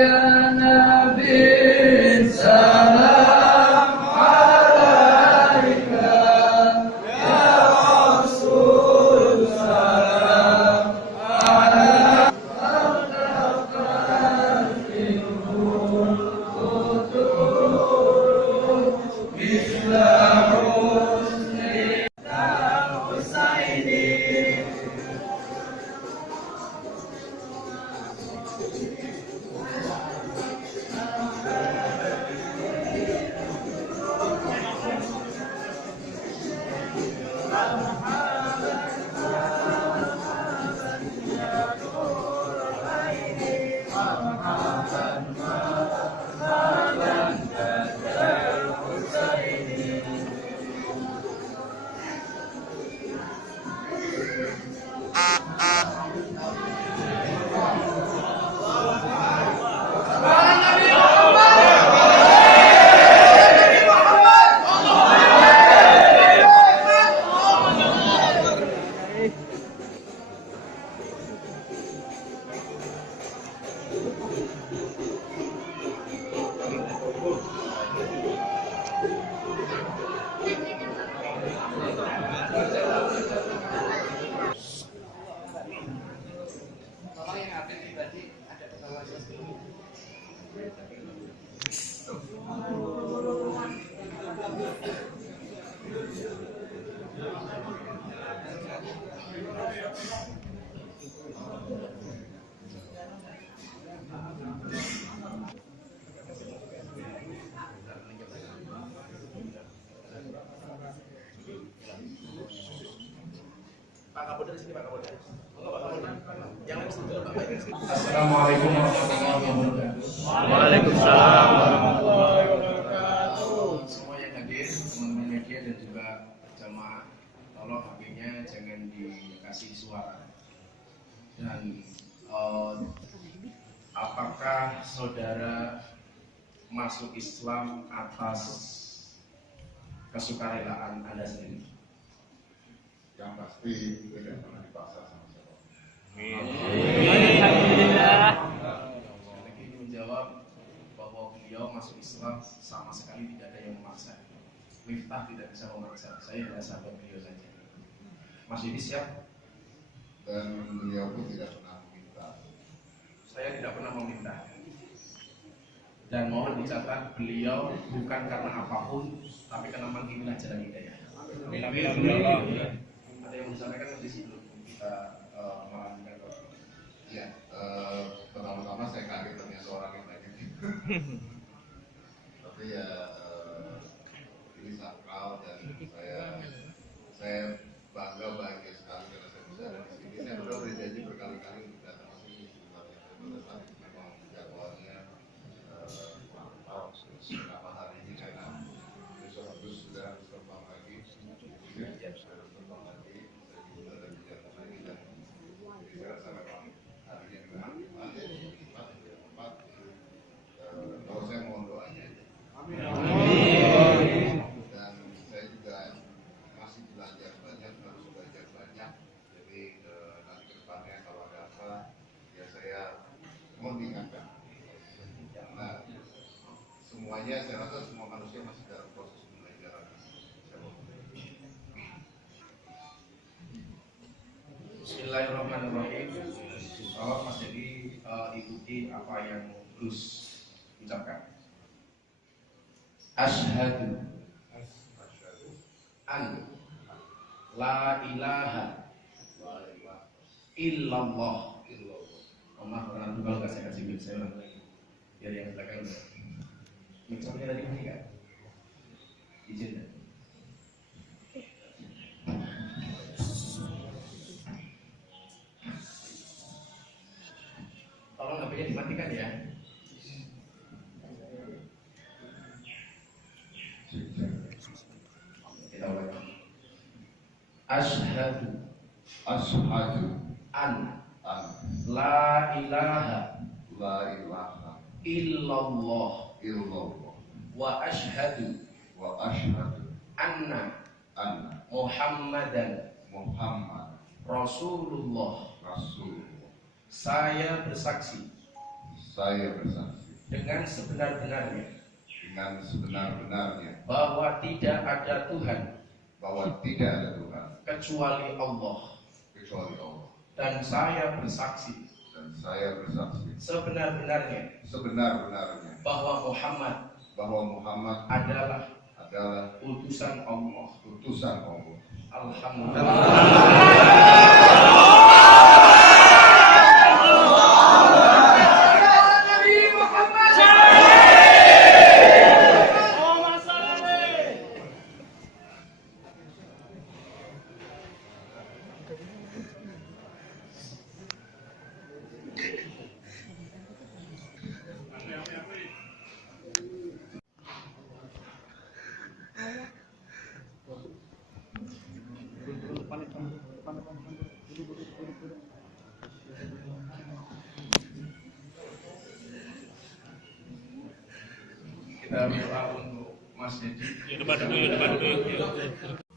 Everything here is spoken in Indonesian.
ya Nabi salam alaika, ya Rasul salam alaika, artaqatilul kutub misla husni al-Husaini. Assalamualaikum warahmatullahi wabarakatuh. Waalaikumsalam warahmatullahi wabarakatuh. Semua yang hadir, teman-teman media dan juga jamaah, tolong HP-nya jangan dikasih suara. Dan apakah saudara masuk Islam atas kesukarelaan Anda sendiri? Yang pasti tidak pernah dipaksa sama siapa. Alhamdulillah. Lagi menjawab bahwa beliau masuk Islam sama sekali tidak ada yang memaksa. Miftah tidak bisa memaksa. Saya hanya sahabat beliau saja. Mas Deddy siap? Dan beliau pun tidak pernah meminta. Saya tidak pernah meminta. Dan mohon dicatat, beliau bukan karena apapun, tapi karena mengikuti jalan hidayah. Ada yang mau disampaikan di sini kita melanjutkan. Ya, pertama-tama saya kaget ternyata orang yang banyak. Tapi ya ini sakral dan saya bangga bahagia sekali karena saya bisa ada di sini. Saya sudah berjanji berkali-kali untuk datang ke sini sebenarnya. Pada saat memang jadwalnya beberapa hari ini karena besok sudah harus terbang lagi. Sudah harus terbang lagi. Saya juga ada di Jakarta ini dan jadi saya rasa memang hari ini memang tempat. Kalau saya mohon doanya. Dan saya juga masih belajar banyak, harus belajar banyak. Jadi nanti ke depannya kalau ada apa, ya saya mohon diingatkan. Karena semuanya, saya rasa semua manusia masih dalam proses pembelajaran. Bismillahirrahmanirrahim. Kalau Mas Deddy ikuti apa yang Gus ucapkan. Asyhadu an la ilaha illallah. Allah pernah tuh kalau nggak saya kasih mic saya ulang lagi. Biar yang belakang mic saya tadi mati kan? Izin ya. Tolong HP-nya dimatikan ya. Kita ulang. Asyhadu an la ilaha illallah wa asyhadu anna Muhammadan Rasulullah. Saya bersaksi saya bersaksi dengan sebenar-benarnya dengan sebenar-benarnya bahwa tidak ada Tuhan bahwa tidak ada Tuhan kecuali Allah, kecuali Allah, dan saya bersaksi sebenar-benarnya bahwa Muhammad adalah utusan Allah. Alhamdulillah. Kita berdoa untuk Mas Deddy. Depan dulu.